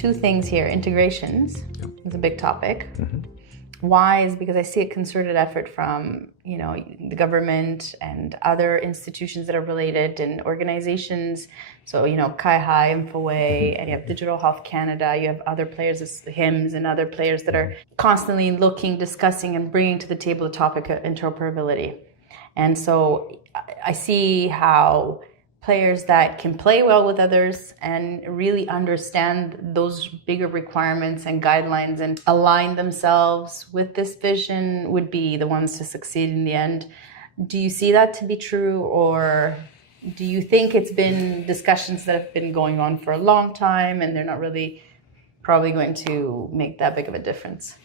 two things here. Integrations is a big topic. Mm-hmm. Why is because I see a concerted effort from, the government and other institutions that are related and organizations. So, Kai-Hi, Infoway, and you have Digital Health Canada, you have other players, HIMSS and other players that are constantly looking, discussing, and bringing to the table the topic of interoperability. And so I see how players that can play well with others and really understand those bigger requirements and guidelines and align themselves with this vision would be the ones to succeed in the end. Do you see that to be true, or do you think it's been discussions that have been going on for a long time and they're not really probably going to make that big of a difference?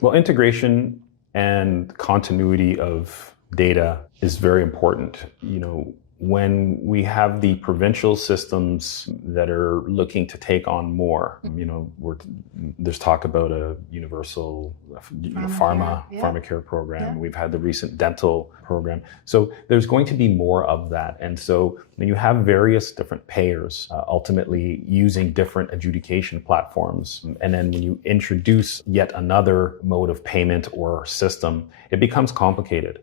Well, integration and continuity of data is very important. When we have the provincial systems that are looking to take on more, there's talk about a universal pharma care program. Yeah. We've had the recent dental program. So there's going to be more of that. And so when you have various different payers ultimately using different adjudication platforms, and then when you introduce yet another mode of payment or system, it becomes complicated.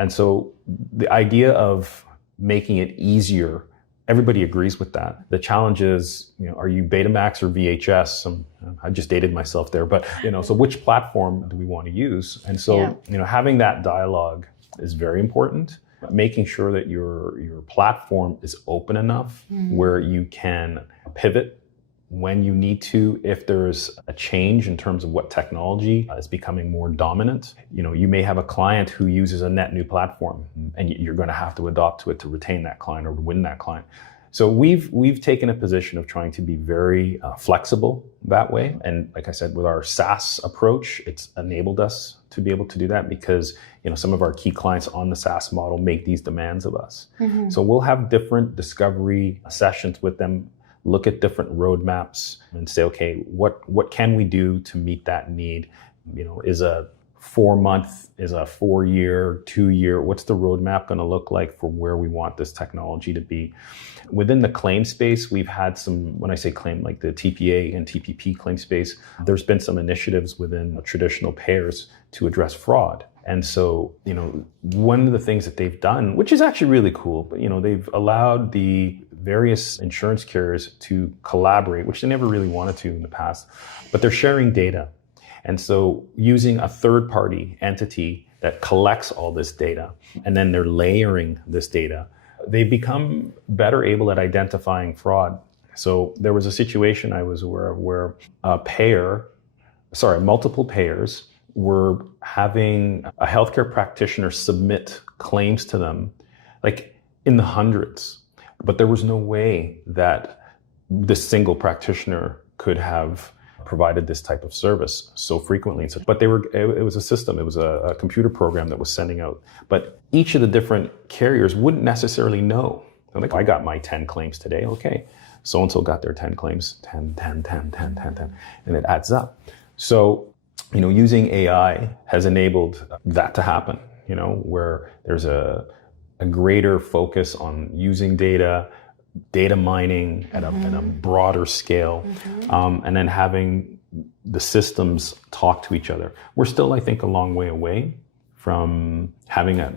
And so the idea of making it easier, everybody agrees with that. The challenge is, are you Betamax or VHS? I just dated myself there, but so which platform do we want to use? And so, having that dialogue is very important. Making sure that your platform is open enough where you can pivot when you need to, if there's a change in terms of what technology is becoming more dominant. You may have a client who uses a net new platform and you're going to have to adopt to it to retain that client or win that client. So we've taken a position of trying to be very flexible that way. And like I said, with our SaaS approach, it's enabled us to be able to do that because some of our key clients on the SaaS model make these demands of us. So we'll have different discovery sessions with them, look at different roadmaps and say, okay, what can we do to meet that need? Is a 4-month, is a 4-year, 2-year, what's the roadmap going to look like for where we want this technology to be? Within the claim space, we've had some, when I say claim, like the TPA and TPP claim space, there's been some initiatives within traditional payers to address fraud. And so, one of the things that they've done, which is actually really cool, but they've allowed the various insurance carriers to collaborate, which they never really wanted to in the past, but they're sharing data. And so using a third-party entity that collects all this data, and then they're layering this data, they become better able at identifying fraud. So there was a situation I was aware of where multiple payers were having a healthcare practitioner submit claims to them, like in the hundreds. But there was no way that this single practitioner could have provided this type of service so frequently. But it was a system, it was a computer program that was sending out. But each of the different carriers wouldn't necessarily know. They're like, I got my 10 claims today, okay. So-and-so got their 10 claims, 10, and it adds up. So, using AI has enabled that to happen, where there's a greater focus on using data mining at a broader scale, and then having the systems talk to each other. We're still, I think, a long way away from having a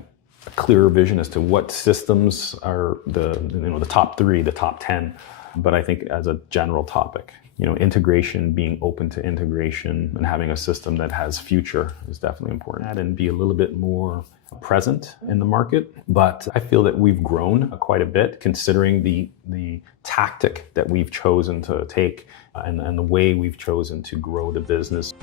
clearer vision as to what systems are the top 3, the top 10. But I think as a general topic, integration, being open to integration and having a system that has future is definitely important. And be a little bit more present in the market. But I feel that we've grown quite a bit considering the tactic that we've chosen to take and the way we've chosen to grow the business.